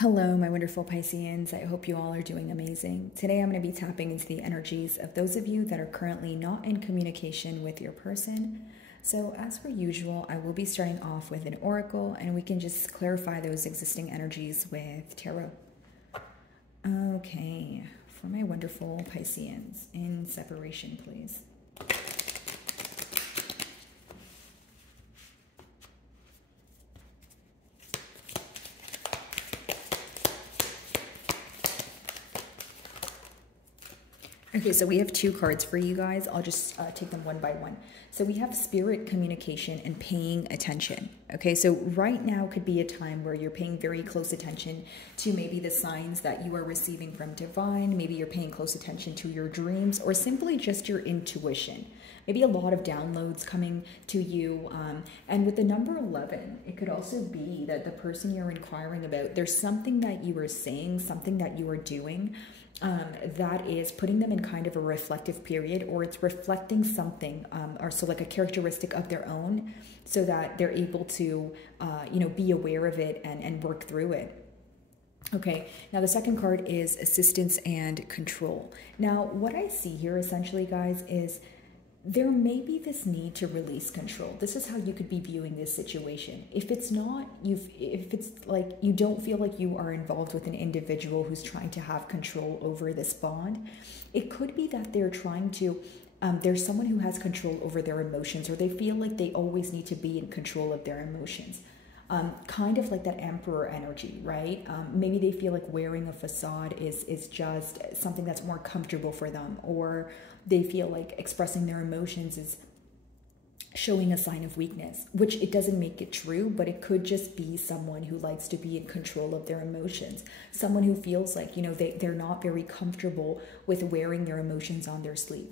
Hello, my wonderful Pisceans. I hope you all are doing amazing. Today I'm going to be tapping into the energies of those of you that are currently not in communication with your person. So, as per usual, I will be starting off with an oracle and we can just clarify those existing energies with tarot. Okay, for my wonderful Pisceans, in separation, please. Okay, so we have two cards for you guys. I'll just take them one by one. So we have spirit communication and paying attention. Okay, so right now could be a time where you're paying very close attention to maybe the signs that you are receiving from divine. Maybe you're paying close attention to your dreams or simply just your intuition. Maybe a lot of downloads coming to you. And with the number 11, it could also be that the person you're inquiring about, there's something that you are saying, something that you are doing that is putting them in kind of a reflective period, or it's reflecting something, or so like a characteristic of their own, so that they're able to, be aware of it and work through it. Okay, now the second card is assistance and control. Now, what I see here essentially, guys, is there may be this need to release control. This is how you could be viewing this situation. If it's not, if it's like you don't feel like you are involved with an individual who's trying to have control over this bond, it could be that they're trying to, there's someone who has control over their emotions, or they feel like they always need to be in control of their emotions. Kind of like that emperor energy, right? Maybe they feel like wearing a facade is just something that's more comfortable for them, or they feel like expressing their emotions is showing a sign of weakness, which it doesn't make it true, but it could just be someone who likes to be in control of their emotions. Someone who feels like, they're not very comfortable with wearing their emotions on their sleeve.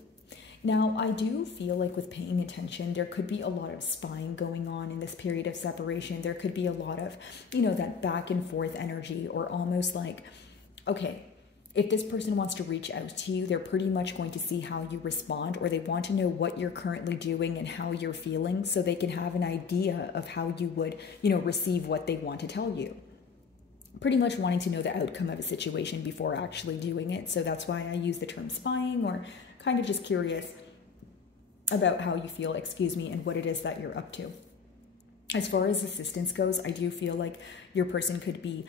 Now, I do feel like with paying attention, there could be a lot of spying going on in this period of separation. There could be a lot of, that back and forth energy, or almost like, okay, if this person wants to reach out to you, they're pretty much going to see how you respond, or they want to know what you're currently doing and how you're feeling, so they can have an idea of how you would, receive what they want to tell you. Pretty much wanting to know the outcome of a situation before actually doing it. So that's why I use the term spying, or kind of just curious about how you feel, and what it is that you're up to. As far as assistance goes, I do feel like your person could be,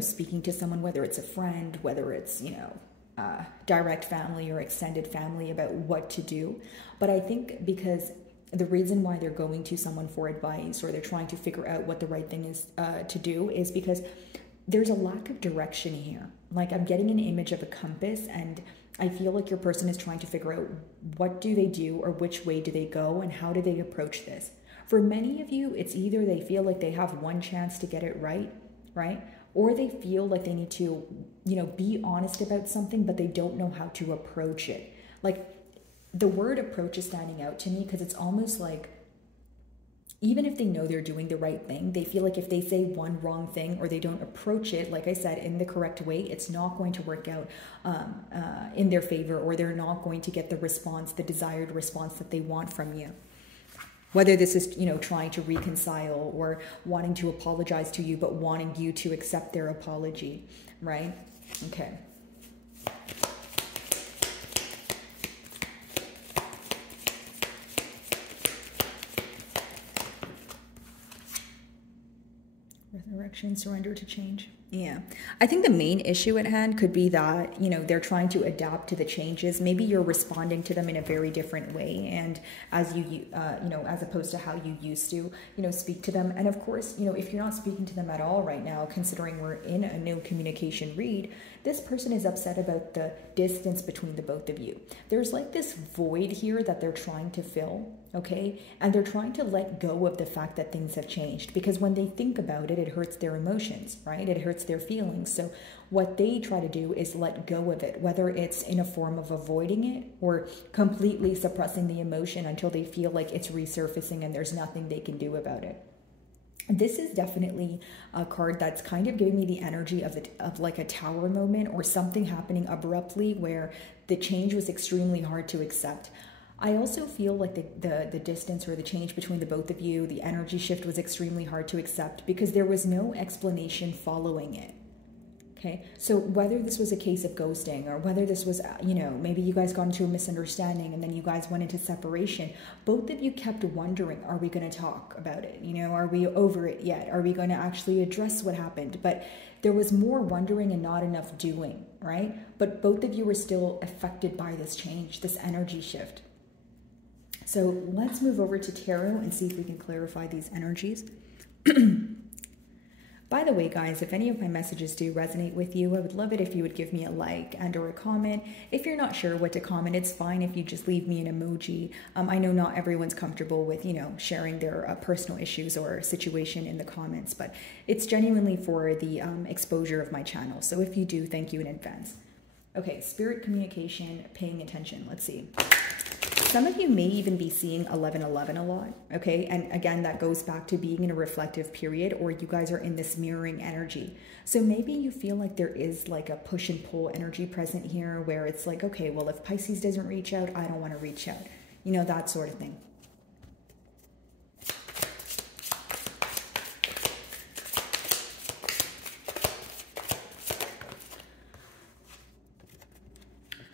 speaking to someone, whether it's a friend, whether it's, direct family or extended family, about what to do. But I think because the reason why they're going to someone for advice, or they're trying to figure out what the right thing is to do, is because there's a lack of direction here. Like, I'm getting an image of a compass, and I feel like your person is trying to figure out what do they do, or which way do they go, and how do they approach this. For many of you, it's either they feel like they have one chance to get it right? Or they feel like they need to, be honest about something, but they don't know how to approach it. Like, the word approach is standing out to me, because it's almost like, even if they know they're doing the right thing, they feel like if they say one wrong thing, or they don't approach it, like I said, in the correct way, it's not going to work out in their favor, or they're not going to get the response, the desired response that they want from you. Whether this is, trying to reconcile, or wanting to apologize to you, but wanting you to accept their apology, right? Okay. Resurrection, surrender to change. Yeah. I think the main issue at hand could be that, they're trying to adapt to the changes. Maybe you're responding to them in a very different way, and as as opposed to how you used to, speak to them. And of course, if you're not speaking to them at all right now, considering we're in a no communication read, this person is upset about the distance between the both of you. There's like this void here that they're trying to fill, okay? And they're trying to let go of the fact that things have changed, because when they think about it, it hurts their emotions, right? It hurts their feelings. So what they try to do is let go of it, whether it's in a form of avoiding it, or completely suppressing the emotion until they feel like it's resurfacing and there's nothing they can do about it. This is definitely a card that's kind of giving me the energy of like a tower moment, or something happening abruptly where the change was extremely hard to accept. I also feel like the distance, or the change between the both of you, the energy shift was extremely hard to accept, because there was no explanation following it. Okay, so whether this was a case of ghosting or whether this was, you know, maybe you guys got into a misunderstanding and then you guys went into separation, both of you kept wondering, are we going to talk about it? You know, are we over it yet? Are we going to actually address what happened? But there was more wondering and not enough doing, right? But both of you were still affected by this change, this energy shift. So let's move over to tarot and see if we can clarify these energies. By the way, guys, if any of my messages do resonate with you, I would love it if you would give me a like and or a comment. If you're not sure what to comment, it's fine if you just leave me an emoji. I know not everyone's comfortable with, you know, sharing their personal issues or situation in the comments, but it's genuinely for the exposure of my channel. So if you do, thank you in advance. Okay, spirit communication, paying attention. Let's see. Some of you may even be seeing 1111 a lot, okay? And again, that goes back to being in a reflective period, or you guys are in this mirroring energy. So maybe you feel like there is like a push and pull energy present here where it's like, okay, well, if Pisces doesn't reach out, I don't want to reach out. You know, that sort of thing.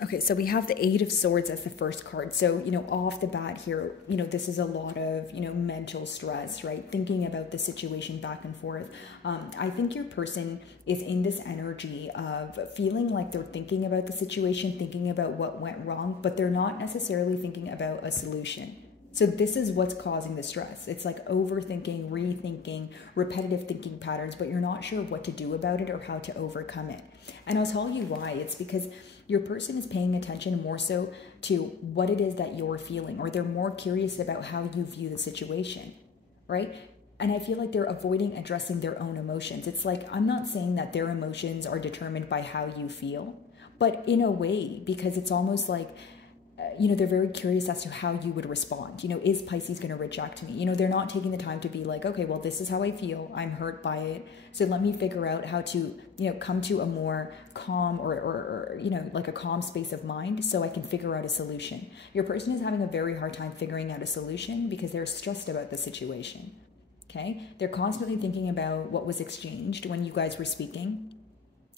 Okay, so we have the Eight of Swords as the first card. So, you know, off the bat here, you know, this is a lot of, you know, mental stress, right? Thinking about the situation back and forth. I think your person is in this energy of feeling like they're thinking about the situation, thinking about what went wrong, but they're not necessarily thinking about a solution. So this is what's causing the stress. It's like overthinking, rethinking, repetitive thinking patterns, but you're not sure what to do about it or how to overcome it. And I'll tell you why. It's because your person is paying attention more so to what it is that you're feeling, or they're more curious about how you view the situation, right? And I feel like they're avoiding addressing their own emotions. It's like, I'm not saying that their emotions are determined by how you feel, but in a way, because it's almost like, you know, they're very curious as to how you would respond. You know, is Pisces going to reject me? You know, they're not taking the time to be like, okay, well, this is how I feel. I'm hurt by it. So let me figure out how to, you know, come to a more calm or you know, like a calm space of mind so I can figure out a solution. Your person is having a very hard time figuring out a solution because they're stressed about the situation. Okay. They're constantly thinking about what was exchanged when you guys were speaking.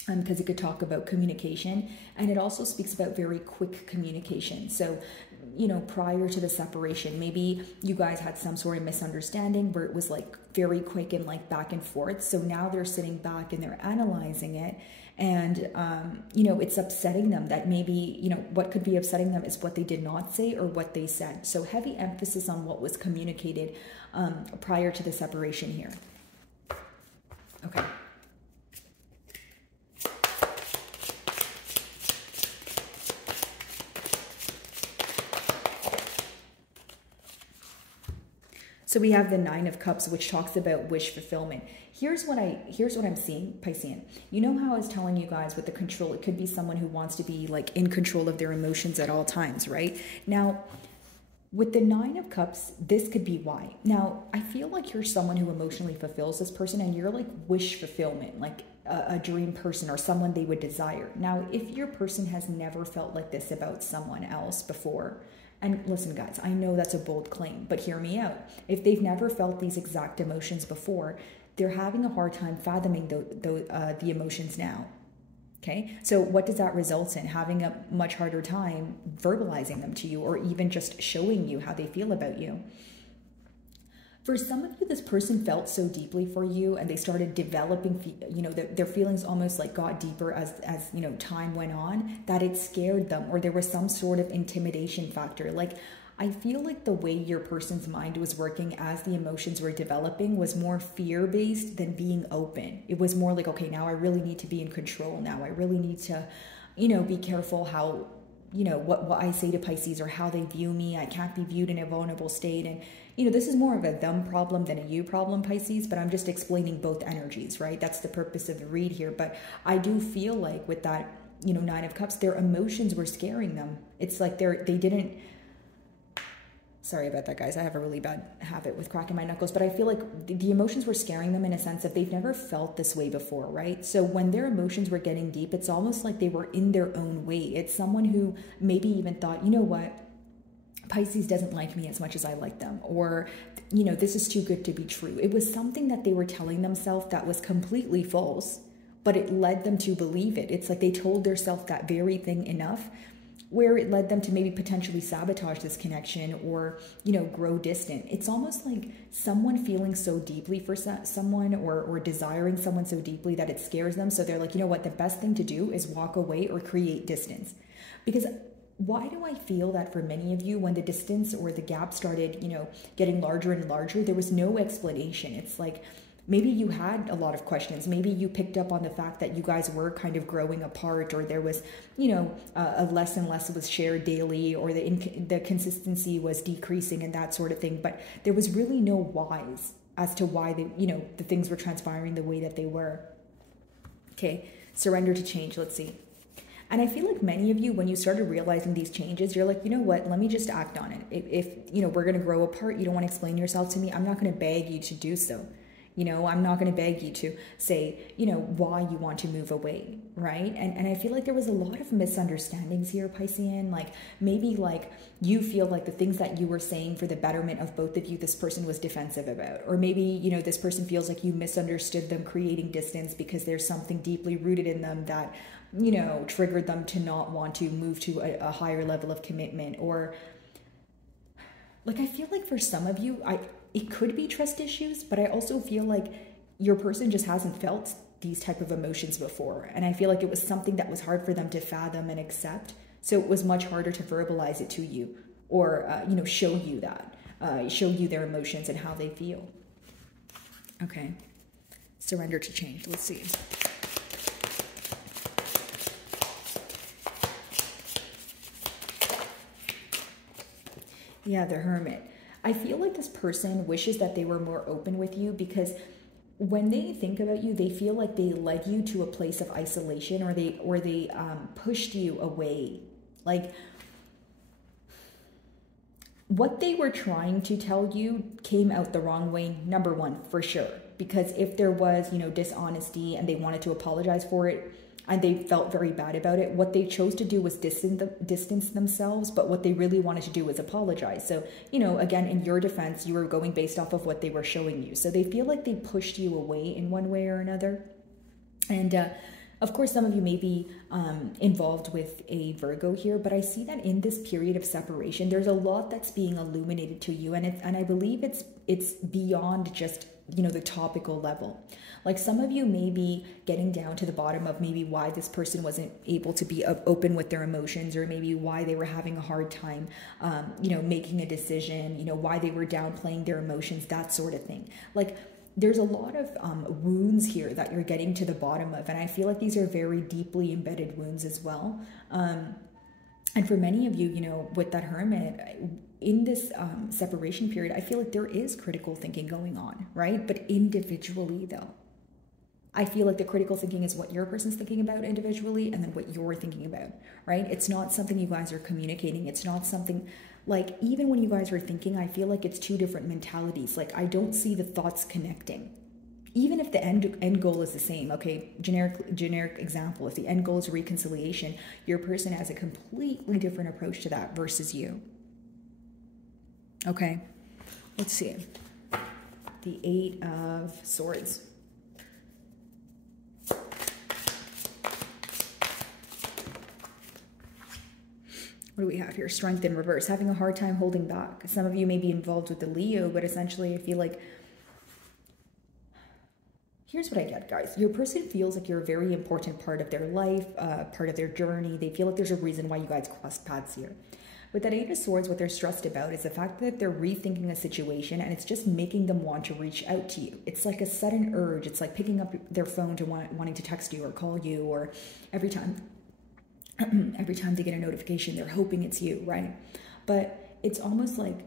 Because it could talk about communication, and it also speaks about very quick communication. So, you know, prior to the separation, maybe you guys had some sort of misunderstanding where it was like very quick and like back and forth. So now they're sitting back and they're analyzing it, and you know, it's upsetting them that maybe, you know, what could be upsetting them is what they did not say or what they said. So heavy emphasis on what was communicated prior to the separation here. Okay. So we have the Nine of Cups, which talks about wish fulfillment. Here's what I'm seeing, Piscean. You know how I was telling you guys with the control, it could be someone who wants to be like in control of their emotions at all times, right? Now, with the Nine of Cups, this could be why. Now, I feel like you're someone who emotionally fulfills this person, and you're like wish fulfillment, like a dream person or someone they would desire. Now, if your person has never felt like this about someone else before, and listen, guys, I know that's a bold claim, but hear me out. If they've never felt these exact emotions before, they're having a hard time fathoming the emotions now. Okay, so what does that result in? Having a much harder time verbalizing them to you, or even just showing you how they feel about you. For some of you, this person felt so deeply for you, and they started developing, you know, their feelings almost like got deeper as you know, time went on, that it scared them, or there was some sort of intimidation factor. Like, I feel like the way your person's mind was working as the emotions were developing was more fear-based than being open. It was more like, okay, now I really need to be in control. Now I really need to, you know, be careful how, you know, what I say to Pisces or how they view me. I can't be viewed in a vulnerable state. And, you know, this is more of a them problem than a you problem, Pisces, but I'm just explaining both energies, right? That's the purpose of the read here. But I do feel like with that, you know, Nine of Cups, their emotions were scaring them. It's like they didn't, sorry about that, guys. I have a really bad habit with cracking my knuckles, but I feel like the emotions were scaring them in a sense that they've never felt this way before, right? So when their emotions were getting deep, it's almost like they were in their own way. It's someone who maybe even thought, you know what? Pisces doesn't like me as much as I like them, or, you know, this is too good to be true. It was something that they were telling themselves that was completely false, but it led them to believe it. It's like they told themselves that very thing enough where it led them to maybe potentially sabotage this connection or, you know, grow distant. It's almost like someone feeling so deeply for someone or desiring someone so deeply that it scares them. So they're like, you know what, the best thing to do is walk away or create distance. Because why do I feel that for many of you, when the distance or the gap started, you know, getting larger and larger, there was no explanation. It's like, maybe you had a lot of questions. Maybe you picked up on the fact that you guys were kind of growing apart, or there was, you know, a less and less was shared daily, or the consistency was decreasing and that sort of thing. But there was really no whys as to why the things were transpiring the way that they were. Okay, surrender to change. Let's see. And I feel like many of you, when you started realizing these changes, you're like, you know what, let me just act on it. If you know, we're going to grow apart, you don't want to explain yourself to me, I'm not going to beg you to do so. You know, I'm not going to beg you to say, you know, why you want to move away, right? And I feel like there was a lot of misunderstandings here, Piscean. Like, maybe like you feel like the things that you were saying for the betterment of both of you, this person was defensive about. Or maybe, you know, this person feels like you misunderstood them, creating distance because there's something deeply rooted in them that, you know, triggered them to not want to move to a higher level of commitment. Or like, I feel like for some of you, it could be trust issues, but I also feel like your person just hasn't felt these type of emotions before. And I feel like it was something that was hard for them to fathom and accept. So it was much harder to verbalize it to you or, you know, show you that, show you their emotions and how they feel. Okay. Surrender to change. Let's see. Yeah, the Hermit. I feel like this person wishes that they were more open with you, because when they think about you, they feel like they led you to a place of isolation, or they pushed you away. Like, what they were trying to tell you came out the wrong way, number one, for sure. Because if there was, you know, dishonesty and they wanted to apologize for it, and they felt very bad about it, what they chose to do was distance themselves, but what they really wanted to do was apologize. So, you know, again, in your defense, you were going based off of what they were showing you. So they feel like they pushed you away in one way or another. And of course, some of you may be involved with a Virgo here, but I see that in this period of separation, there's a lot that's being illuminated to you. And I believe it's beyond just, you know, the topical level. Like, some of you may be getting down to the bottom of maybe why this person wasn't able to be open with their emotions, or maybe why they were having a hard time, you know, making a decision, you know, why they were downplaying their emotions, that sort of thing. Like, there's a lot of wounds here that you're getting to the bottom of. And I feel like these are very deeply embedded wounds as well. And for many of you, you know, with that Hermit, in this separation period, I feel like there is critical thinking going on, right? But individually, though. I feel like the critical thinking is what your person's thinking about individually, and then what you're thinking about, right? It's not something you guys are communicating. It's not something, like, even when you guys are thinking, I feel like it's two different mentalities. Like, I don't see the thoughts connecting. Even if the end goal is the same, okay, generic example, if the end goal is reconciliation, your person has a completely different approach to that versus you. Okay, let's see. The 8 of Swords. What do we have here? Strength in reverse. Having a hard time holding back. Some of you may be involved with the Leo, but essentially I feel like, here's what I get, guys. Your person feels like you're a very important part of their life, part of their journey. They feel like there's a reason why you guys crossed paths here. With that 8 of Swords, what they're stressed about is the fact that they're rethinking a situation, and it's just making them want to reach out to you. It's like a sudden urge. It's like picking up their phone to wanting to text you or call you, or every time they get a notification, they're hoping it's you, right? But it's almost like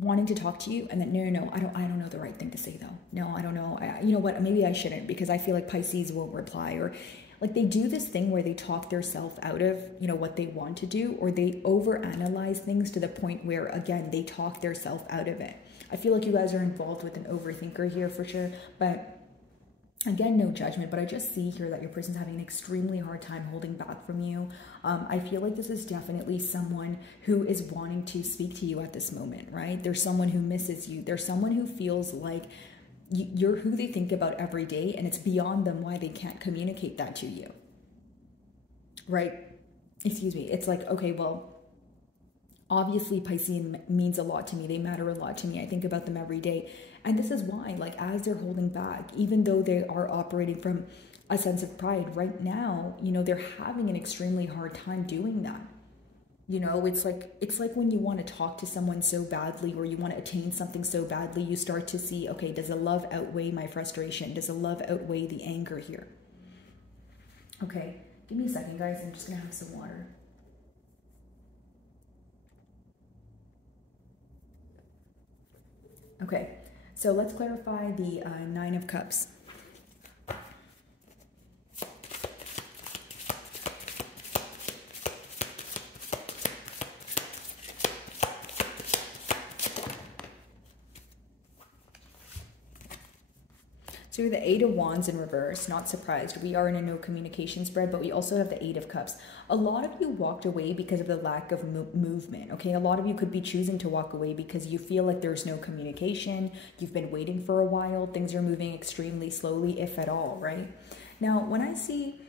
wanting to talk to you, and then no, I don't know the right thing to say though. No, I don't know. You know what? Maybe I shouldn't, because I feel like Pisces won't reply, or like they do this thing where they talk themselves out of, you know, what they want to do, or they overanalyze things to the point where, again, they talk themselves out of it. I feel like you guys are involved with an overthinker here for sure, but again, no judgment, but I just see here that your person's having an extremely hard time holding back from you. I feel like this is definitely someone who is wanting to speak to you at this moment, right? There's someone who misses you. There's someone who feels like you're who they think about every day, and it's beyond them why they can't communicate that to you, right? Excuse me. It's like, okay, well, obviously Piscean means a lot to me. They matter a lot to me. I think about them every day. And this is why, like, as they're holding back, even though they are operating from a sense of pride right now, you know, they're having an extremely hard time doing that. You know, it's like when you want to talk to someone so badly, or you want to attain something so badly, you start to see, okay, does the love outweigh my frustration? Does the love outweigh the anger here? Okay, give me a second, guys. I'm just going to have some water. Okay, so let's clarify the Nine of Cups. So the Eight of Wands in reverse, not surprised. We are in a no communication spread, but we also have the Eight of Cups. A lot of you walked away because of the lack of movement, okay? A lot of you could be choosing to walk away because you feel like there's no communication. You've been waiting for a while. Things are moving extremely slowly, if at all, right? Now, when I see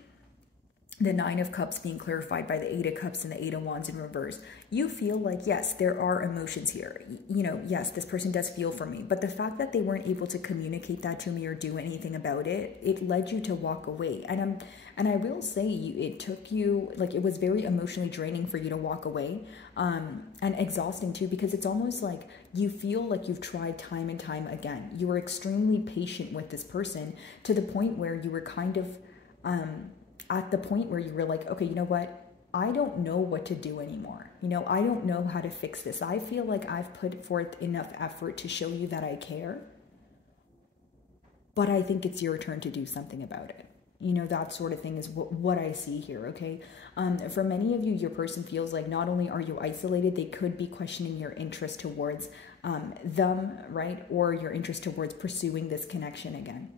the Nine of Cups being clarified by the Eight of Cups and the Eight of Wands in reverse, you feel like, yes, there are emotions here. You know, yes, this person does feel for me. But the fact that they weren't able to communicate that to me or do anything about it, it led you to walk away. And I will say, it took you, like, it was very emotionally draining for you to walk away, and exhausting too, because it's almost like you feel like you've tried time and time again. You were extremely patient with this person to the point where you were kind of, at the point where you were like, okay, you know what? I don't know what to do anymore. You know, I don't know how to fix this. I feel like I've put forth enough effort to show you that I care, but I think it's your turn to do something about it. You know, that sort of thing is what I see here, okay? For many of you, your person feels like not only are you isolated, they could be questioning your interest towards them, right? Or your interest towards pursuing this connection again.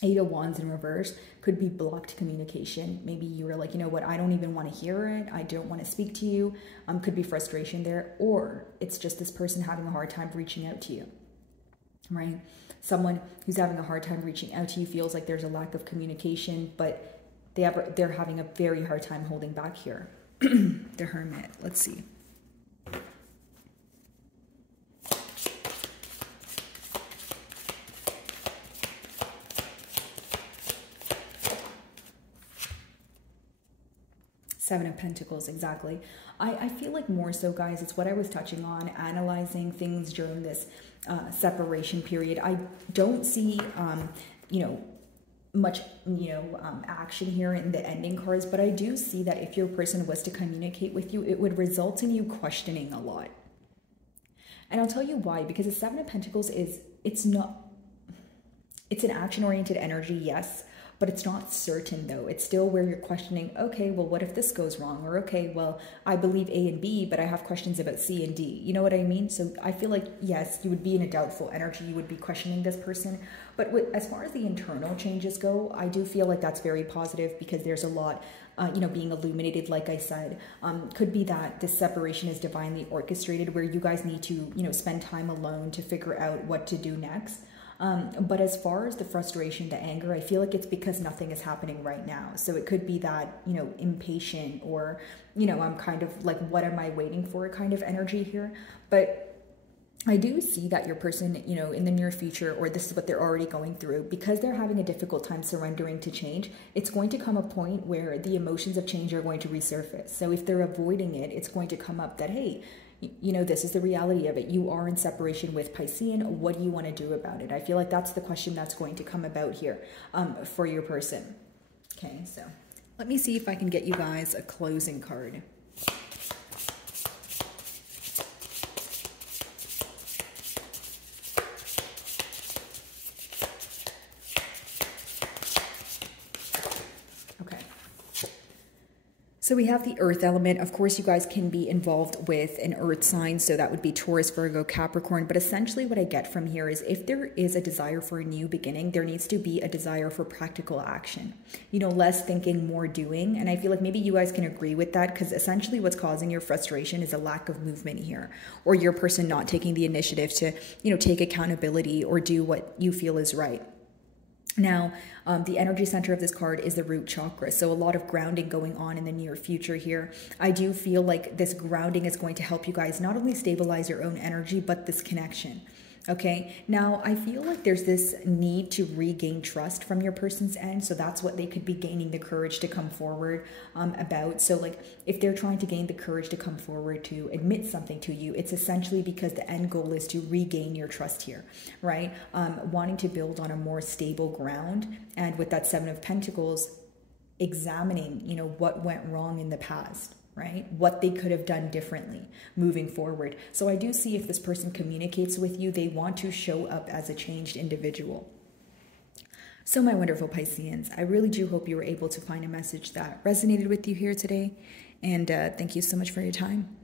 Eight of Wands in reverse could be blocked communication. Maybe you were like, you know what, I don't even want to hear it. I don't want to speak to you. Could be frustration there. Or it's just this person having a hard time reaching out to you, right? Someone who's having a hard time reaching out to you feels like there's a lack of communication, but they're having a very hard time holding back here. The Hermit. Let's see. Seven of Pentacles, exactly. I feel like more so, guys, it's what I was touching on, analyzing things during this separation period. I don't see, you know, much, you know, action here in the ending cards, but I do see that if your person was to communicate with you, it would result in you questioning a lot. And I'll tell you why, because the Seven of Pentacles it's an action-oriented energy, yes, but it's not certain though. It's still where you're questioning, okay, well, what if this goes wrong? Or, okay, well, I believe A and B, but I have questions about C and D. You know what I mean? So I feel like, yes, you would be in a doubtful energy. You would be questioning this person. But as far as the internal changes go, I do feel like that's very positive because there's a lot, you know, being illuminated, like I said. Could be that this separation is divinely orchestrated where you guys need to, you know, spend time alone to figure out what to do next. But as far as the frustration, the anger, I feel like it's because nothing is happening right now. So it could be that, you know, impatient or, you know, I'm kind of like, what am I waiting for kind of energy here. But I do see that your person, you know, in the near future, or this is what they're already going through, because they're having a difficult time surrendering to change, it's going to come a point where the emotions of change are going to resurface. So if they're avoiding it, it's going to come up that, hey, you know, this is the reality of it. You are in separation with Piscean. What do you want to do about it? I feel like that's the question that's going to come about here for your person. Okay, so let me see if I can get you guys a closing card. So we have the earth element. Of course, you guys can be involved with an earth sign. So that would be Taurus, Virgo, Capricorn. But essentially what I get from here is if there is a desire for a new beginning, there needs to be a desire for practical action. You know, less thinking, more doing. And I feel like maybe you guys can agree with that, because essentially what's causing your frustration is a lack of movement here, or your person not taking the initiative to, you know, take accountability or do what you feel is right. Now, the energy center of this card is the root chakra. So a lot of grounding going on in the near future here. I do feel like this grounding is going to help you guys not only stabilize your own energy, but this connection. Okay, now I feel like there's this need to regain trust from your person's end. So that's what they could be gaining the courage to come forward about. So like if they're trying to gain the courage to come forward to admit something to you, it's essentially because the end goal is to regain your trust here, right? Wanting to build on a more stable ground. And with that Seven of Pentacles, examining, you know, what went wrong in the past, right? What they could have done differently moving forward. So I do see if this person communicates with you, they want to show up as a changed individual. So my wonderful Pisceans, I really do hope you were able to find a message that resonated with you here today. And thank you so much for your time.